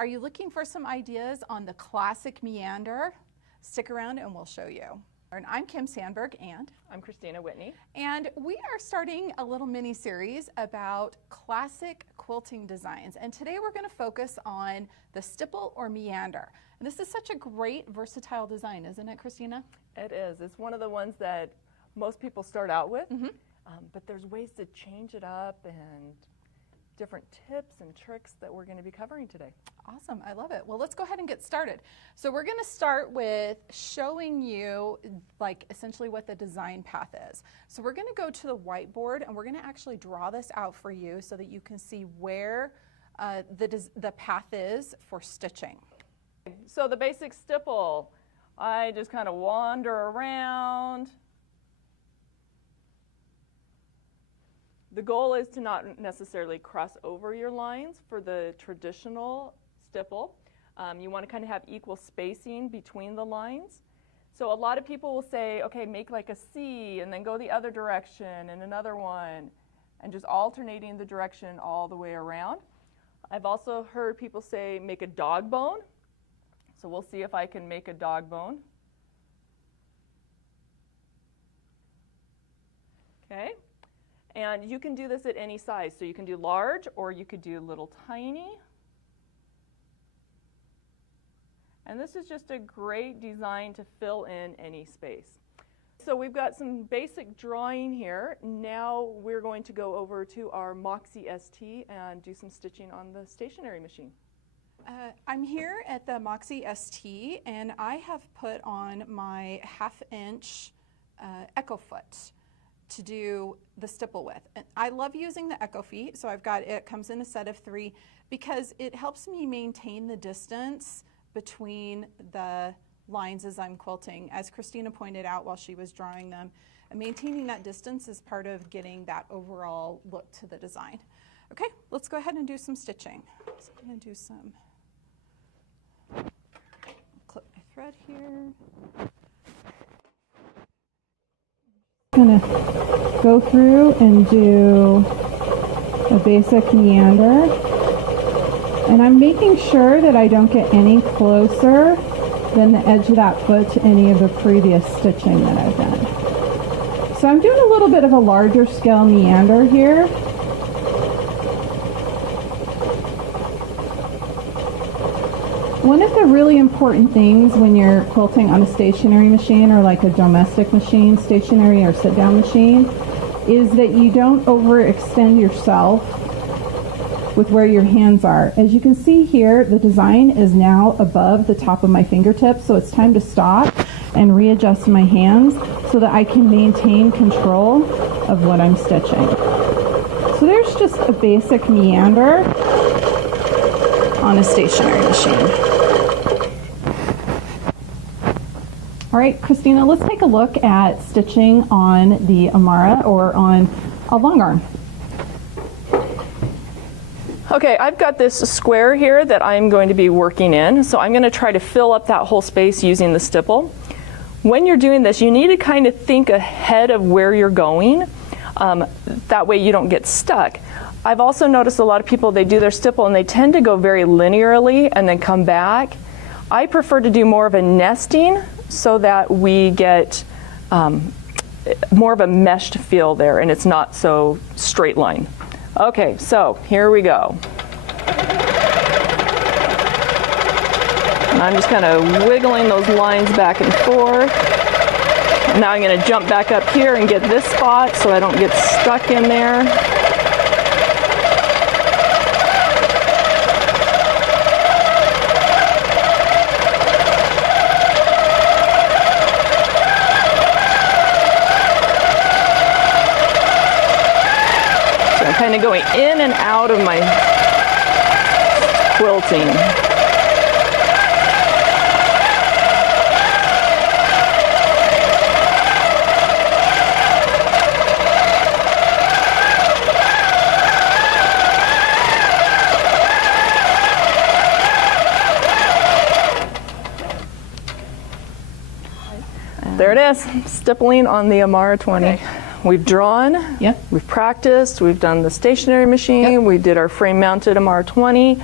Are you looking for some ideas on the classic meander? Stick around and we'll show you. And I'm Kim Sandberg, and I'm Kristina Whitney. And we are starting a little mini series about classic quilting designs. And today we're going to focus on the stipple or meander. And this is such a great versatile design, isn't it, Kristina? It is. It's one of the ones that most people start out with, but there's ways to change it up and different tips and tricks that we're going to be covering today. Awesome, I love it. Well, let's go ahead and get started. So we're going to start with showing you like essentially what the design path is. So we're going to go to the whiteboard and we're going to actually draw this out for you so that you can see where the path is for stitching. So the basic stipple, I just kind of wander around. The goal is to not necessarily cross over your lines for the traditional stipple. You want to kind of have equal spacing between the lines. So a lot of people will say, okay, make like a C and then go the other direction and another one, and just alternating the direction all the way around. I've also heard people say make a dog bone. So we'll see if I can make a dog bone. Okay. And you can do this at any size. So you can do large or you could do little tiny. And this is just a great design to fill in any space. So we've got some basic drawing here. Now we're going to go over to our Moxie ST and do some stitching on the stationary machine. I'm here at the Moxie ST and I have put on my 1/2 inch Echo Foot to do the stipple with. And I love using the Echo Feet, so it comes in a set of 3 because it helps me maintain the distance between the lines as I'm quilting. As Kristina pointed out while she was drawing them, maintaining that distance is part of getting that overall look to the design. Okay, let's go ahead and do some stitching. So I'm going to do some, clip my thread here. I'm going to go through and do a basic meander, and I'm making sure that I don't get any closer than the edge of that foot to any of the previous stitching that I've done. So I'm doing a little bit of a larger scale meander here. One of the really important things when you're quilting on a stationary machine or like a domestic machine, stationary or sit-down machine, is that you don't overextend yourself with where your hands are. As you can see here, the design is now above the top of my fingertips, so it's time to stop and readjust my hands so that I can maintain control of what I'm stitching. So there's just a basic meander on a stationary machine. All right, Kristina, let's take a look at stitching on the Amara or on a Longarm. Okay, I've got this square here that I'm going to be working in, so I'm going to try to fill up that whole space using the stipple. When you're doing this, you need to kind of think ahead of where you're going. That way you don't get stuck. I've also noticed a lot of people, they do their stipple and they tend to go very linearly and then come back. I prefer to do more of a nesting so that we get more of a meshed feel there and it's not so straight line. Okay, so here we go. And I'm just kind of wiggling those lines back and forth. And now I'm going to jump back up here and get this spot so I don't get stuck in there. Kind of going in and out of my quilting. There it is, stippling on the Amara 20. Okay. We've drawn, we've practiced, we've done the stationary machine, we did our frame mounted Amara 20.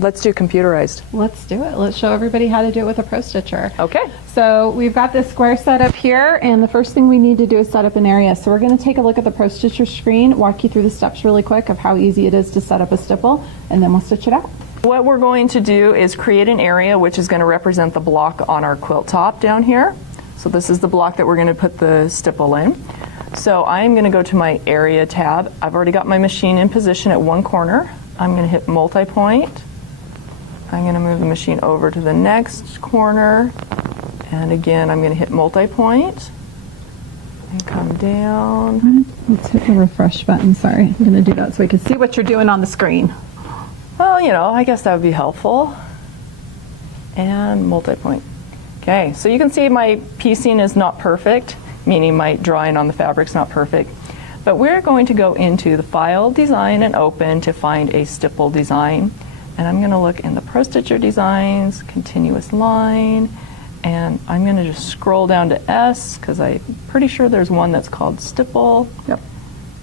let's do computerized. Let's do it. Let's show everybody how to do it with a Pro Stitcher. Okay. So we've got this square set up here, and the first thing we need to do is set up an area. So we're going to take a look at the Pro Stitcher screen, walk you through the steps really quick of how easy it is to set up a stipple, and then we'll stitch it out. What we're going to do is create an area which is going to represent the block on our quilt top down here. So this is the block that we're going to put the stipple in. So I'm going to go to my area tab. I've already got my machine in position at one corner. I'm going to hit multi-point. I'm going to move the machine over to the next corner. And again, I'm going to hit multi-point and come down. Let's hit the refresh button. Sorry, I'm going to do that so we can see what you're doing on the screen. Well, you know, I guess that would be helpful. And multi-point. Okay, so you can see my piecing is not perfect, meaning my drawing on the fabric's not perfect. But we're going to go into the File, Design, and Open to find a stipple design. And I'm going to look in the Pro Stitcher Designs, Continuous Line, and I'm going to just scroll down to S because I'm pretty sure there's one that's called stipple. Yep.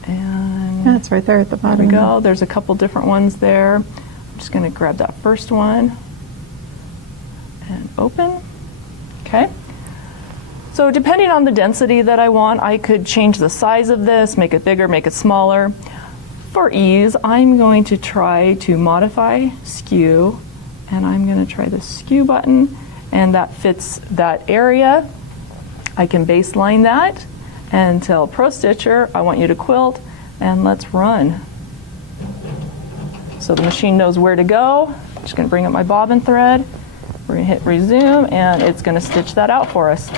And yeah, it's right there at the bottom. There we go. There's a couple different ones there. I'm just going to grab that first one and open. Okay. So depending on the density that I want, I could change the size of this, make it bigger, make it smaller. For ease, I'm going to try to modify skew, and I'm going to try the skew button, and that fits that area. I can baseline that and tell Pro Stitcher, I want you to quilt, and let's run. So the machine knows where to go. I'm just going to bring up my bobbin thread. We're going to hit resume, and it's going to stitch that out for us.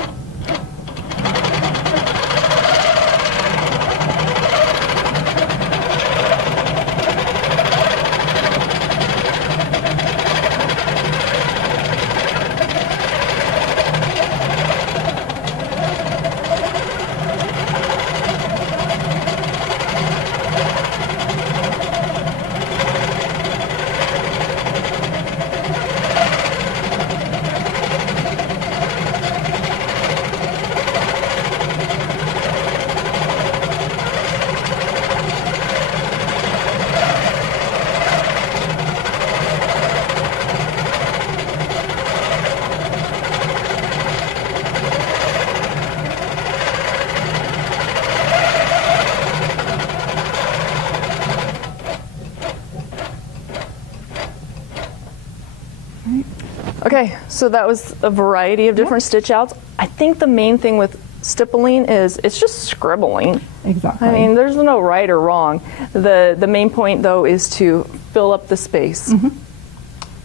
Okay, so that was a variety of different stitch outs. I think the main thing with stippling is it's just scribbling. Exactly. I mean, there's no right or wrong. The main point, though, is to fill up the space. Mm-hmm.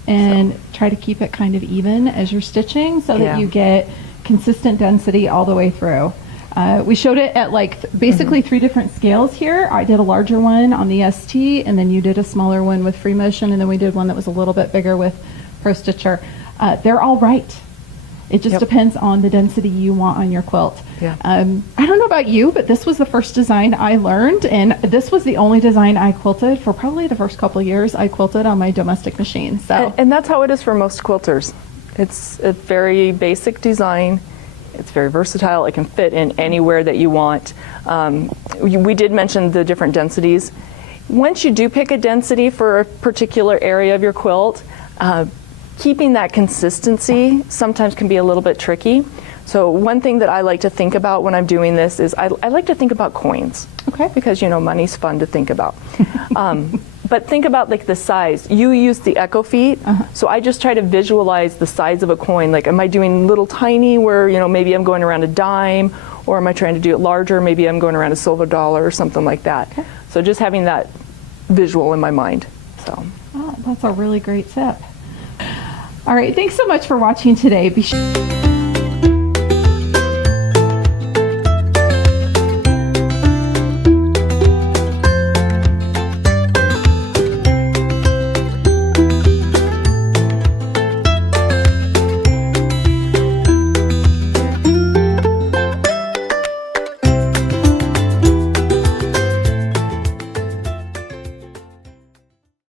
And try to keep it kind of even as you're stitching so that you get consistent density all the way through. We showed it at like basically 3 different scales here. I did a larger one on the ST, and then you did a smaller one with free motion, and then we did one that was a little bit bigger with Pro Stitcher. They're all right. It just depends on the density you want on your quilt. Yeah. I don't know about you, but this was the first design I learned, and this was the only design I quilted for probably the first couple of years I quilted on my domestic machine. So, and that's how it is for most quilters. It's a very basic design. It's very versatile. It can fit in anywhere that you want. We did mention the different densities. Once you do pick a density for a particular area of your quilt, keeping that consistency sometimes can be a little bit tricky. So one thing that I like to think about when I'm doing this is I like to think about coins. Okay. Because, you know, money's fun to think about. But think about like the size. You use the echo feet, so I just try to visualize the size of a coin. Like, am I doing little tiny where, you know, maybe I'm going around a dime, or am I trying to do it larger? Maybe I'm going around a silver dollar or something like that. Okay. So just having that visual in my mind. So. Oh, that's a really great tip. All right, thanks so much for watching today. Be sure